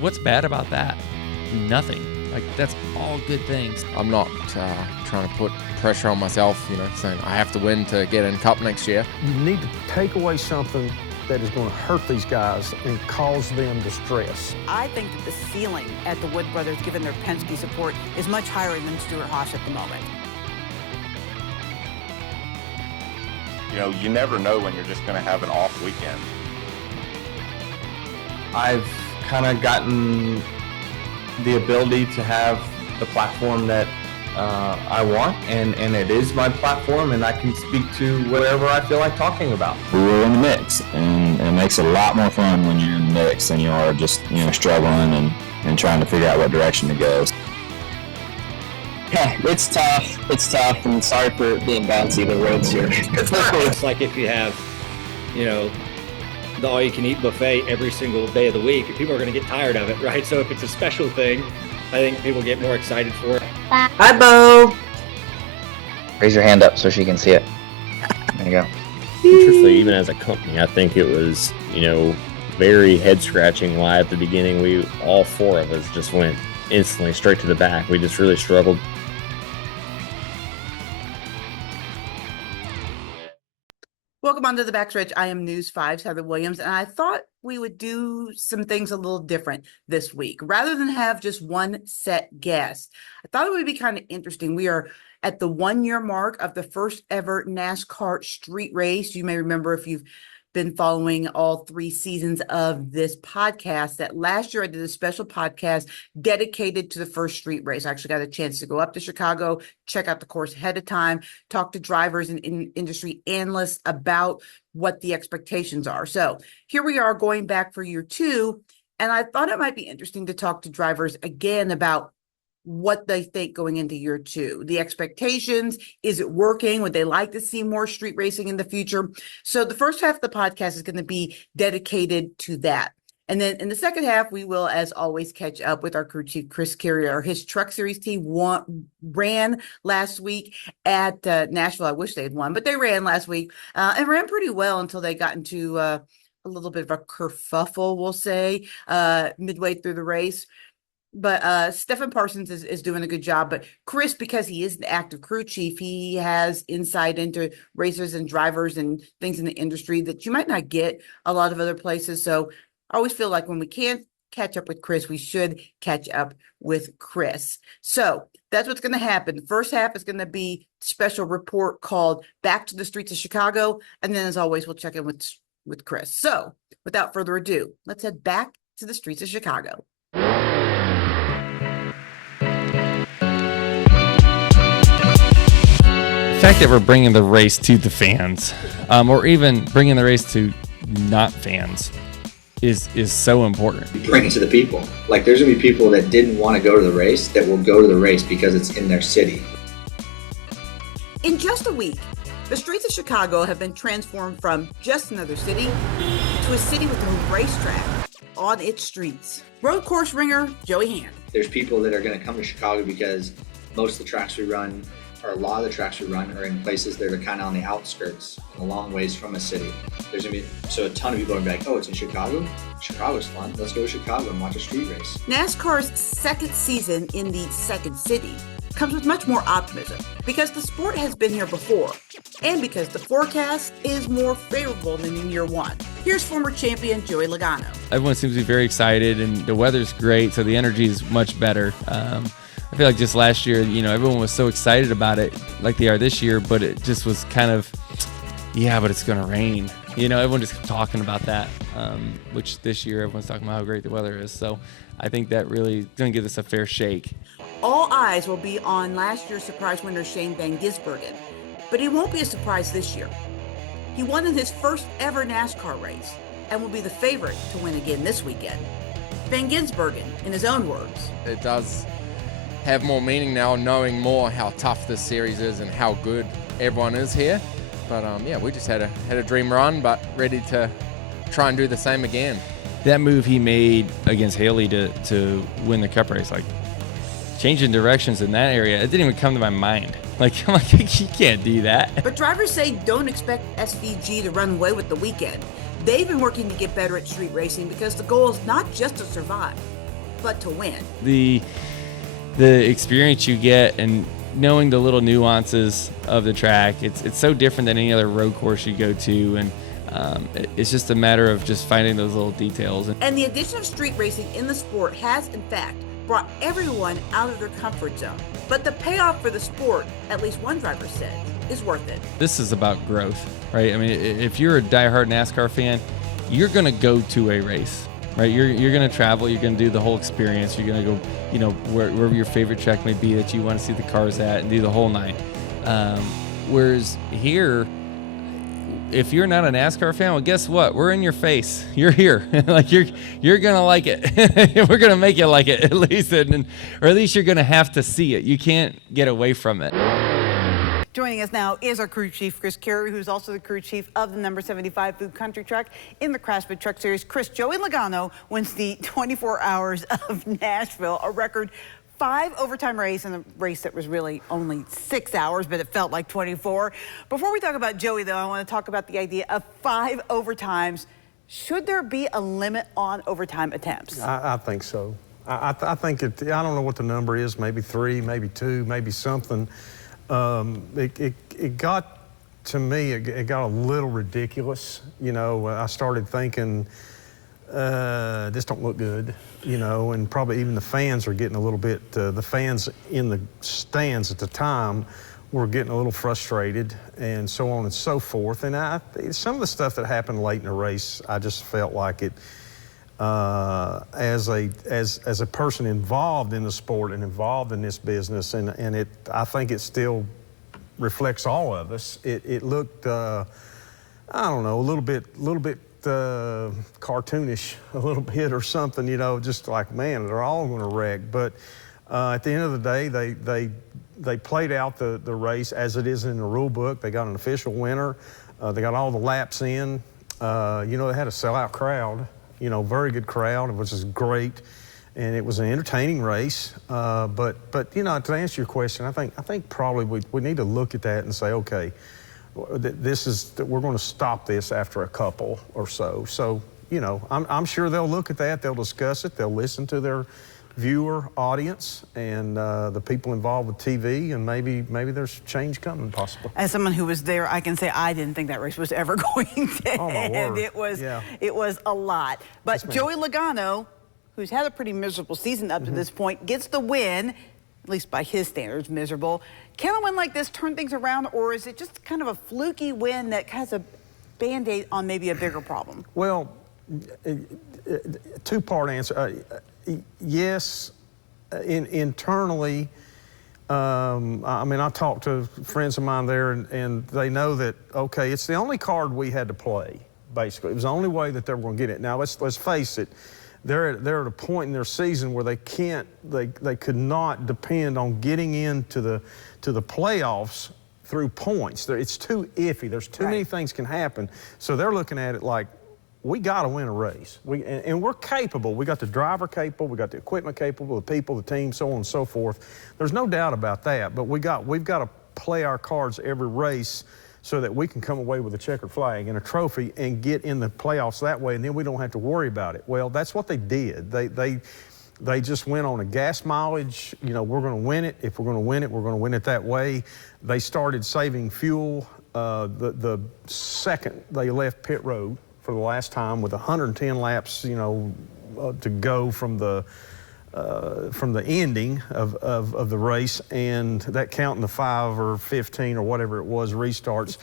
What's bad about that? Nothing. Like, that's all good things. I'm not trying to put pressure on myself, saying I have to win to get in Cup next year. You need to take away something that is going to hurt these guys and cause them distress. I think that the ceiling at the Wood Brothers, given their Penske support, is much higher than Stewart-Haas at the moment. You never know when you're just going to have an off weekend. I've kind of gotten the ability to have the platform that I want, and it is my platform, and I can speak to whatever I feel like talking about. We were in the mix, and it makes it a lot more fun when you're in the mix than you are just struggling and trying to figure out what direction to go. Yeah, it's tough, and sorry for being bouncy, the roads here. It's like if you have, the all-you-can-eat buffet every single day of the week, people are going to get tired of it, right? So if it's a special thing, I think people get more excited for it. Hi, Bo! Raise your hand up so she can see it. There you go. Truthfully, even as a company, I think it was, very head-scratching why at the beginning all four of us just went instantly straight to the back. We just really struggled. Welcome on to the Backstretch. I am News 5's Heather Williams, and I thought we would do some things a little different this week. Rather than have just one set guest, I thought it would be kind of interesting. We are at the 1-year mark of the first ever NASCAR street race. You may remember, if you've been following all 3 seasons of this podcast, that last year I did a special podcast dedicated to the first street race. I actually got a chance to go up to Chicago, check out the course ahead of time, talk to drivers and industry analysts about what the expectations are. So here we are going back for year 2, and I thought it might be interesting to talk to drivers again about what they think going into year 2, the expectations. Is it working? Would they like to see more street racing in the future? So the first half of the podcast is going to be dedicated to that. And then in the second half, we will, as always, catch up with our crew chief, Chris Carrier. His Truck Series team ran last week at Nashville. I wish they'd won, but they ran last week and ran pretty well until they got into a little bit of a kerfuffle, we'll say, midway through the race. But Stephen Parsons is doing a good job. But Chris, because he is the active crew chief, he has insight into racers and drivers and things in the industry that you might not get a lot of other places. So I always feel like when we can't catch up with Chris, we should catch up with Chris. So that's what's going to happen. The first half is going to be a special report called Back to the Streets of Chicago. And then, as always, we'll check in with Chris. So without further ado, let's head back to the streets of Chicago. The fact that we're bringing the race to the fans, or even bringing the race to not fans, is so important. Bring it to the people. Like, there's gonna be people that didn't want to go to the race that will go to the race because it's in their city. In just a week, the streets of Chicago have been transformed from just another city to a city with a racetrack on its streets. Road course ringer Joey Hand. There's people that are going to come to Chicago because most of the tracks we run, or a lot of the tracks we run, are in places that are kind of on the outskirts and a long ways from a city. There's going to be, so a ton of people are going to be like, oh, it's in Chicago? Chicago's fun. Let's go to Chicago and watch a street race. NASCAR's second season in the second city comes with much more optimism because the sport has been here before and because the forecast is more favorable than in year 1. Here's former champion Joey Logano. Everyone seems to be very excited, and the weather's great, so the energy is much better. I feel like just last year, everyone was so excited about it like they are this year, but it just was kind of, but it's going to rain. Everyone just kept talking about that, which this year everyone's talking about how great the weather is. So I think that really is going to give this a fair shake. All eyes will be on last year's surprise winner, Shane Van Gisbergen, but it won't be a surprise this year. He won in his first ever NASCAR race and will be the favorite to win again this weekend. Van Gisbergen, in his own words. It does have more meaning now, knowing more how tough this series is and how good everyone is here. But we just had a dream run, but ready to try and do the same again. That move he made against Haley to win the Cup race, like changing directions in that area, it didn't even come to my mind. I'm like, you can't do that. But drivers say don't expect SVG to run away with the weekend. They've been working to get better at street racing because the goal is not just to survive, but to win. The experience you get and knowing the little nuances of the track, it's so different than any other road course you go to, and it's just a matter of just finding those little details. And the addition of street racing in the sport has, in fact, brought everyone out of their comfort zone. But the payoff for the sport, at least one driver said, is worth it. This is about growth, right? I mean, if you're a diehard NASCAR fan, you're going to go to a race, right? You're going to travel. You're going to do the whole experience. You're going to go, wherever your favorite track may be that you want to see the cars at and do the whole night. Whereas here, if you're not a NASCAR fan, well, guess what? We're in your face. You're here. Like you're gonna like it. We're gonna make you like it at least, or at least you're gonna have to see it. You can't get away from it. Joining us now is our crew chief, Chris Carey, who's also the crew chief of the number 75 Food Country Truck in the Craftsman Truck Series. Chris, Joey Logano wins the 24 Hours of Nashville, a record 5 overtime race in a race that was really only 6 hours, but it felt like 24. Before we talk about Joey, though, I want to talk about the idea of 5 overtimes. Should there be a limit on overtime attempts? I think so. I think I don't know what the number is, maybe 3, maybe 2, maybe something. It got, to me, it got a little ridiculous. I started thinking, this don't look good. And probably even the fans are getting a little bit, the fans in the stands at the time were getting a little frustrated and so on and so forth. And some of the stuff that happened late in the race, I just felt like it, as a person involved in the sport and involved in this business, and I think it still reflects all of us. It looked, I don't know, a little bit cartoonish, a little bit or something, just like, man, they're all going to wreck. But at the end of the day, they played out the race as it is in the rule book. They got an official winner. They got all the laps in. They had a sellout crowd, very good crowd, which is great. And it was an entertaining race. But to answer your question, I think probably we need to look at that and say, okay, we're going to stop this after a couple or so. So, I'm sure they'll look at that, they'll discuss it, they'll listen to their viewer audience and the people involved with TV, and maybe there's change coming, possibly. As someone who was there, I can say I didn't think that race was ever going to end. It was a lot. But yes, Joey Logano, who's had a pretty miserable season up to this point, gets the win, at least by his standards, miserable. Can a win like this turn things around, or is it just kind of a fluky win that has a Band-Aid on maybe a bigger problem? Well, two-part answer. Yes, internally, I talked to friends of mine there, and they know that, okay, it's the only card we had to play, basically. It was the only way that they were going to get it. Now, let's face it. They're at a point in their season where they could not depend on getting into the playoffs through points. It's too iffy. There's too many things can happen. So they're looking at it like, we got to win a race. And we're capable. We got the driver capable. We got the equipment capable, the people, the team, so on and so forth. There's no doubt about that. But we've got to play our cards every race so that we can come away with a checkered flag and a trophy and get in the playoffs that way, and then we don't have to worry about it. Well, that's what they did. They just went on a gas mileage. We're going to win it. If we're going to win it, we're going to win it that way. They started saving fuel the second they left pit road for the last time, with 110 laps, to go from the ending of the race, and that counting the 5 or 15 or whatever it was restarts.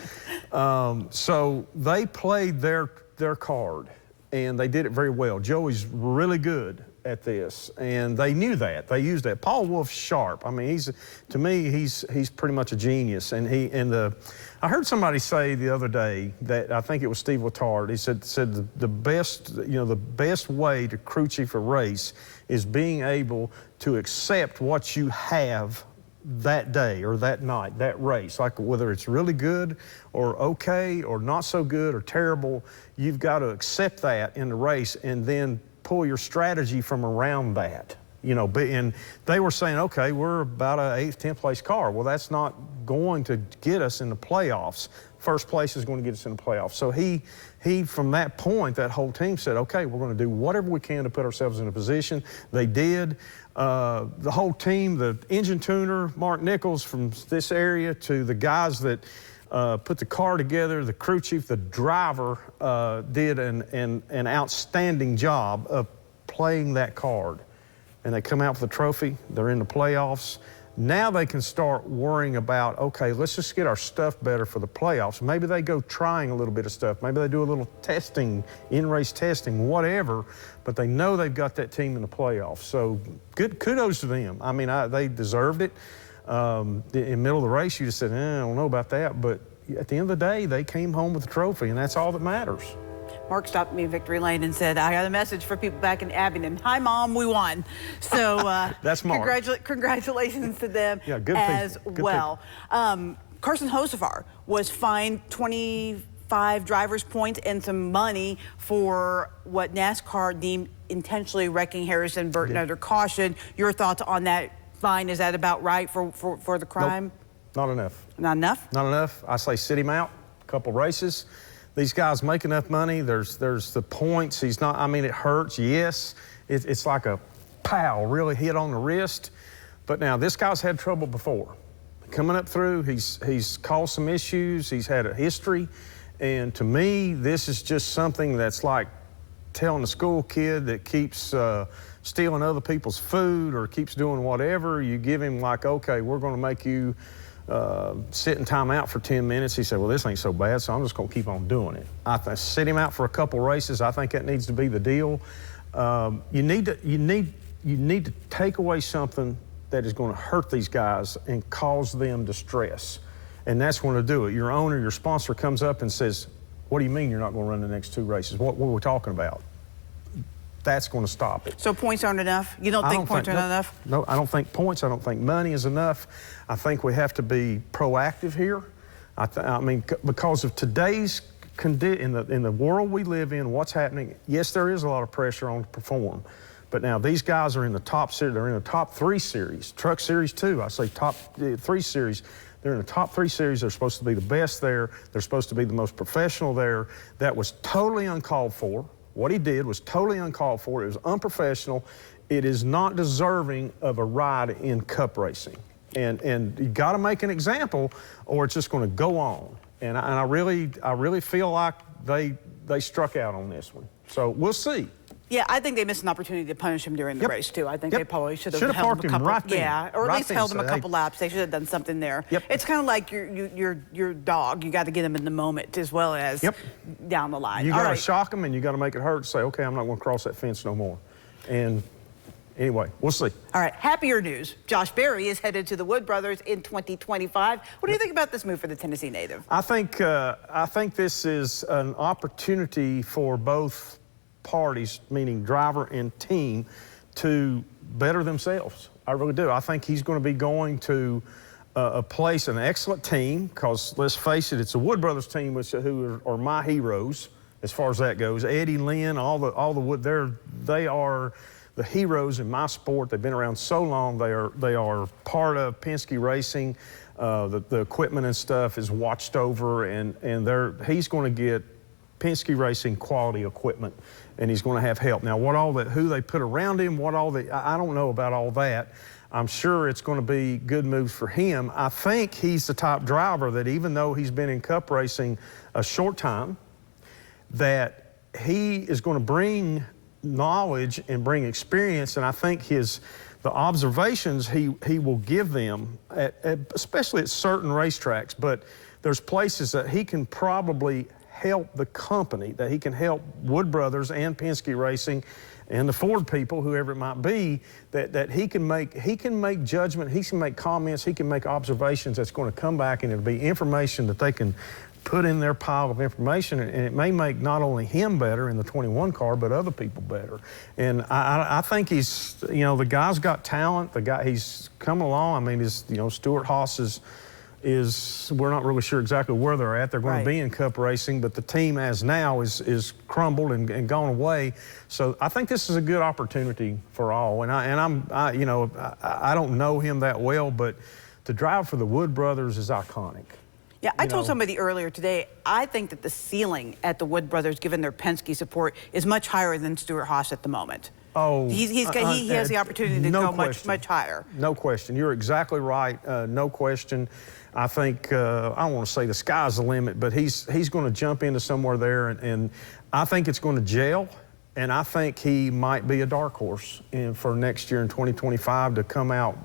So they played their card, and they did it very well. Joey's really good at this, and they knew that. They used that. Paul Wolf's sharp. I mean, to me, he's pretty much a genius. I heard somebody say the other day that, I think it was Steve Letard, he said the best way to crew chief a race is being able to accept what you have that day or that night, that race. Like, whether it's really good or okay or not so good or terrible, you've got to accept that in the race and then pull your strategy from around that. And they were saying, okay, we're about an 8th, 10th place car. Well, that's not going to get us in the playoffs. first place is going to get us in the playoffs. So he from that point, that whole team said, okay, we're going to do whatever we can to put ourselves in a position. They did. The whole team, the engine tuner, Mark Nichols from this area, to the guys that put the car together, the crew chief, the driver, did an outstanding job of playing that card. And they come out with a trophy. They're in the playoffs. Now they can start worrying about, okay, let's just get our stuff better for the playoffs. Maybe they go trying a little bit of stuff. Maybe they do a little testing, in-race testing, whatever, but they know they've got that team in the playoffs. So good, kudos to them. I mean, they deserved it. In the middle of the race, you just said, I don't know about that. But at the end of the day, they came home with a trophy, and that's all that matters. Mark stopped me in Victory Lane and said, I got a message for people back in Abingdon. Hi, Mom, we won. So that's Mark. Congratulations to them as well. Carson Hocevar was fined 25 driver's points and some money for what NASCAR deemed intentionally wrecking Harrison Burton under caution. Your thoughts on that fine? Is that about right for the crime? Nope. Not enough. Not enough? Not enough. I say sit him out, a couple races. These guys make enough money. There's the points. He's not, I mean, it hurts, yes. It's like a pow, really hit on the wrist. But now this guy's had trouble before. Coming up through, he's caused some issues. He's had a history. And to me, this is just something that's like telling a school kid that keeps stealing other people's food or keeps doing whatever. You give him like, okay, we're going to make you sit in timeout for 10 minutes. He said, well, this ain't so bad, so I'm just going to keep on doing it. I sit him out for a couple races. I think that needs to be the deal. You need to take away something that is going to hurt these guys and cause them distress. And that's when to do it. Your owner, your sponsor comes up and says, what do you mean you're not going to run the next 2 races? What are we talking about? That's going to stop it. So points aren't enough? You don't think points are not enough? No, I don't think points. I don't think money is enough. I think we have to be proactive here. I mean, because of today's in the world we live in, what's happening, yes, there is a lot of pressure on to perform. But now these guys are in the top series. They're in the top 3 series. Truck Series 2, I say top 3 series. They're in the top 3 series. They're supposed to be the best there. They're supposed to be the most professional there. That was totally uncalled for. What he did was totally uncalled for. It was unprofessional. It is not deserving of a ride in cup racing. And you got to make an example, or it's just going to go on. And I really feel like they struck out on this one. So we'll see. Yeah, I think they missed an opportunity to punish him during the race too. I think they probably should have held him a couple. Right there. Yeah, or at least held him a couple laps. They should have done something there. It's kind of like your dog. You got to get him in the moment as well as down the line. You got to shock him, and you got to make it hurt. Say, okay, I'm not going to cross that fence no more. And anyway, we'll see. All right, happier news. Josh Berry is headed to the Wood Brothers in 2025. What do you think about this move for the Tennessee native? I think this is an opportunity for both parties, meaning driver and team, to better themselves. I really do. I think he's going to be going to a place, an excellent team, because let's face it, it's a Wood Brothers team, who are my heroes as far as that goes. Eddie, Lynn, all the Wood, they are the heroes in my sport. They've been around so long. They are part of Penske Racing. The equipment and stuff is watched over, and he's going to get Penske Racing quality equipment, and he's going to have help. Now, who they put around him, I don't know about all that. I'm sure it's going to be good moves for him. I think he's the type driver that, even though he's been in cup racing a short time, that he is going to bring knowledge and bring experience, and I think the observations he will give them, especially at certain racetracks, but there's places that he can probably help the company, that he can help Wood Brothers and Penske Racing and the Ford people, whoever it might be, that he can make judgment, he can make comments, he can make observations that's going to come back, and it'll be information that they can put in their pile of information, and it may make not only him better in the 21 car, but other people better. And I think the guy's got talent. He's come along. I mean, Stuart Haas is we're not really sure exactly where they're at. They're going to be in cup racing, but the team as now is crumbled and gone away. So I think this is a good opportunity for all. And I don't know him that well, but to drive for the Wood Brothers is iconic. Yeah, I told somebody earlier today, I think that the ceiling at the Wood Brothers, given their Penske support, is much higher than Stewart-Haas at the moment. Oh, he has the opportunity to go much higher. No question. You're exactly right. No question. I think, I don't want to say the sky's the limit, but he's going to jump into somewhere there, and I think it's going to gel, and I think he might be a dark horse for next year in 2025 to come out,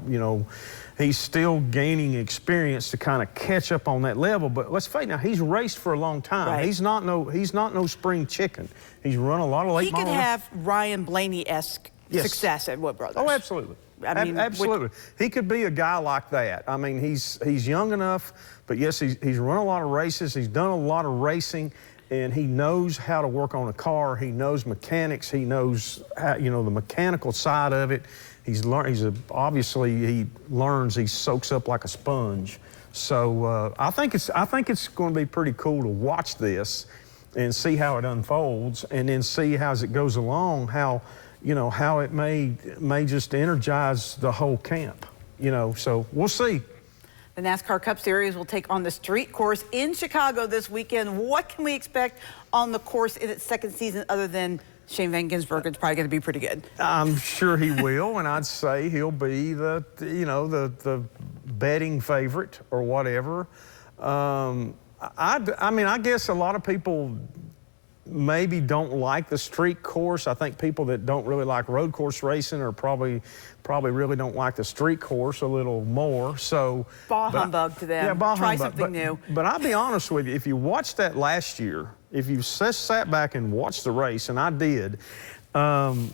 he's still gaining experience to kind of catch up on that level. But let's face it, now he's raced for a long time. Right. He's not no spring chicken. He's run a lot of late models. He could have Ryan Blaney-esque success at Wood Brothers. Oh, absolutely. I mean, absolutely. He could be a guy like that. I mean, he's young enough, but yes, he's run a lot of races. He's done a lot of racing, and he knows how to work on a car. He knows mechanics. He knows how, the mechanical side of it. Obviously he learns. He soaks up like a sponge. So I think it's going to be pretty cool to watch this and see how it unfolds, and then see how as it goes along how it may just energize the whole camp. So we'll see. The NASCAR Cup Series will take on the street course in Chicago this weekend. What can we expect on the course in its second season other than Shane Van Gisbergen's probably going to be pretty good? I'm sure he will, and I'd say he'll be the betting favorite or whatever. I mean, I guess a lot of people maybe don't like the street course. I think people that don't really like road course racing are probably really don't like the street course a little more. So bah humbug to them. Yeah, bah Try humbug. something new. But I'll be honest with you, if you watched that last year, if you sat back and watched the race, and I did, man,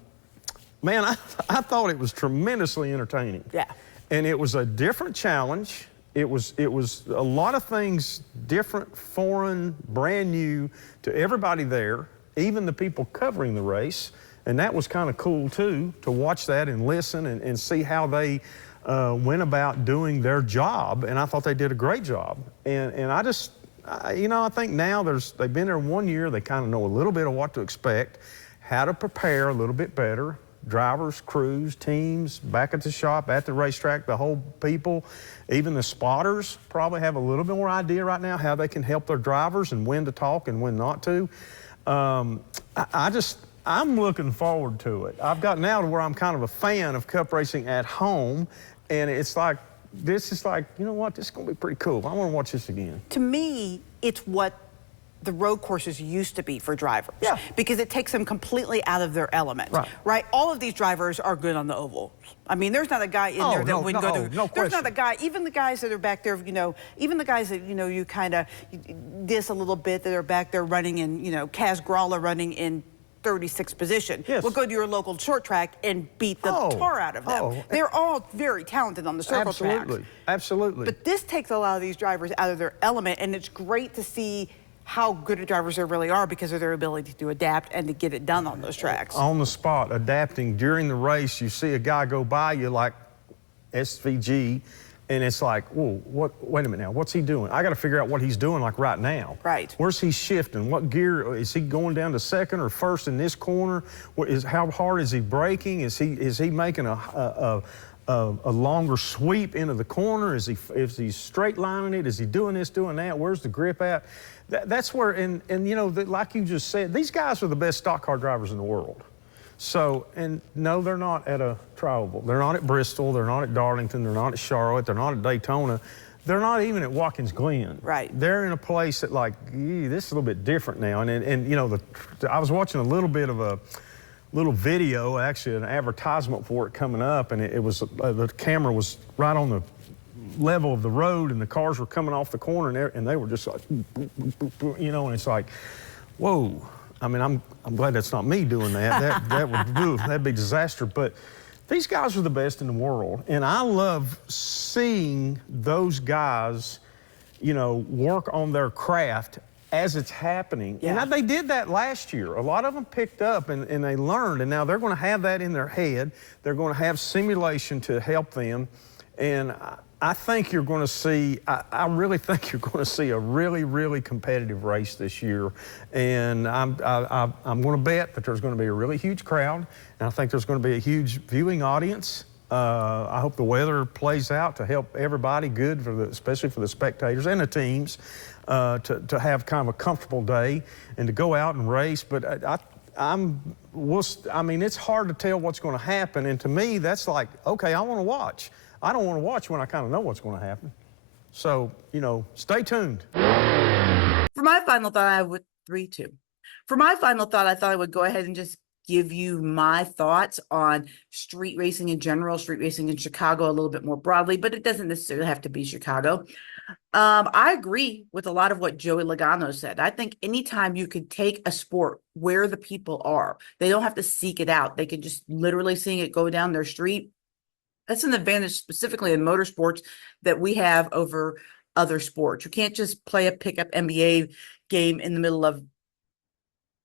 I thought it was tremendously entertaining. Yeah. And it was a different challenge. It was a lot of things different, foreign, brand new to everybody there, even the people covering the race. And that was kind of cool too, to watch that and listen and see how they went about doing their job. And I thought they did a great job. And I think now they've been there 1 year. They kind of know a little bit of what to expect, how to prepare a little bit better. Drivers, crews, teams, back at the shop, at the racetrack, the whole people, even the spotters probably have a little bit more idea right now how they can help their drivers and when to talk and when not to. I'm looking forward to it. I've got now to where I'm kind of a fan of cup racing at home, and it's like, this is like, you know what, this is going to be pretty cool. I want to watch this again. To me, it's what the road courses used to be for drivers. Yeah. Because it takes them completely out of their element. Right. All of these drivers are good on the oval. I mean, there's not a guy in there that wouldn't go through. No there's question. not a guy, even the guys that are back there, even the guys that, you kind of diss a little bit that are back there running in, Kaz Gralla running in 36th position. Yes. Will go to your local short track and beat the tar out of them. They're all very talented on the circle track. Absolutely. But this takes a lot of these drivers out of their element, and it's great to see how good of drivers they really are because of their ability to adapt and to get it done on those tracks. On the spot, adapting during the race, you see a guy go by you like SVG, and it's like, whoa, wait a minute now, what's he doing? I got to figure out what he's doing like right now. Right. Where's he shifting? What gear? Is he going down to second or first in this corner? How hard is he braking? Is he making a longer sweep into the corner? Is he straight lining it? Is he doing this, doing that? Where's the grip at? That's where, and like you just said, these guys are the best stock car drivers in the world. So, and no, they're not at a tri-oval. They're not at Bristol. They're not at Darlington. They're not at Charlotte. They're not at Daytona. They're not even at Watkins Glen. Right. They're in a place that this is a little bit different now. And I was watching a little bit of a little video, actually an advertisement for it coming up, and it was the camera was right on the level of the road, and the cars were coming off the corner, and they were just like, and it's like, whoa. I mean, I'm glad that's not me doing that. That'd be disaster. But these guys are the best in the world, and I love seeing those guys, work on their craft as it's happening. Yeah. And they did that last year. A lot of them picked up and they learned, and now they're going to have that in their head. They're going to have simulation to help them, and I think you're going to see, I really think you're going to see a really, really competitive race this year. And I'm going to bet that there's going to be a really huge crowd, and I think there's going to be a huge viewing audience. I hope the weather plays out to help everybody good, especially for the spectators and the teams, to have kind of a comfortable day and to go out and race. But I mean, it's hard to tell what's going to happen. And to me, that's like, okay, I want to watch. I don't want to watch when I kind of know what's going to happen. So, stay tuned. For my final thought, I would 3-2. For my final thought, I thought I would go ahead and just give you my thoughts on street racing in general, street racing in Chicago a little bit more broadly, but it doesn't necessarily have to be Chicago. I agree with a lot of what Joey Logano said. I think anytime you could take a sport where the people are, they don't have to seek it out. They can just literally seeing it go down their street. That's an advantage specifically in motorsports that we have over other sports. You can't just play a pickup NBA game in the middle of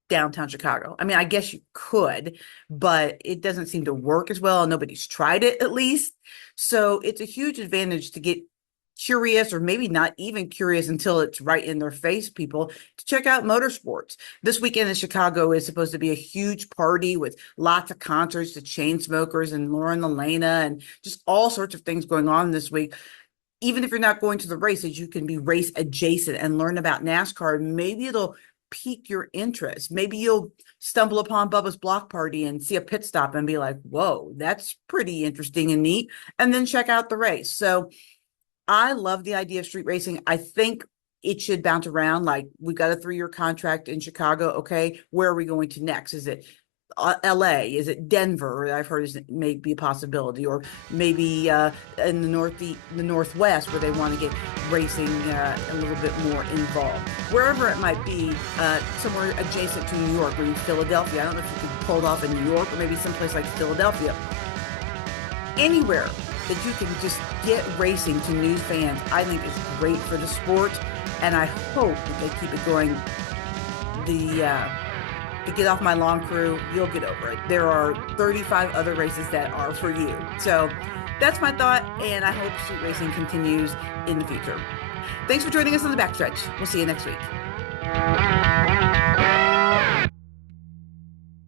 downtown Chicago. I mean, I guess you could, but it doesn't seem to work as well. Nobody's tried it, at least. So it's a huge advantage to get curious, or maybe not even curious until it's right in their face, people, to check out motorsports. This weekend in Chicago is supposed to be a huge party with lots of concerts to Chainsmokers and Lauren Elena and just all sorts of things going on this week. Even if you're not going to the races, you can be race adjacent and learn about NASCAR. Maybe it'll pique your interest. Maybe you'll stumble upon Bubba's block party and see a pit stop and be like, whoa, that's pretty interesting and neat. And then check out the race. So I love the idea of street racing. I think it should bounce around. Like, we've got a 3-year contract in Chicago. Okay, where are we going to next? Is it LA? Is it Denver? I've heard it may be a possibility, or maybe in the Northwest, where they want to get racing a little bit more involved. Wherever it might be, somewhere adjacent to New York, maybe Philadelphia. I don't know if you could pull it off in New York, or maybe someplace like Philadelphia. Anywhere that you can just get racing to new fans, I think is great for the sport, and I hope that they keep it going. To get off my lawn crew, you'll get over it. There are 35 other races that are for you. So that's my thought, and I hope street racing continues in the future. Thanks for joining us on the Backstretch. We'll see you next week.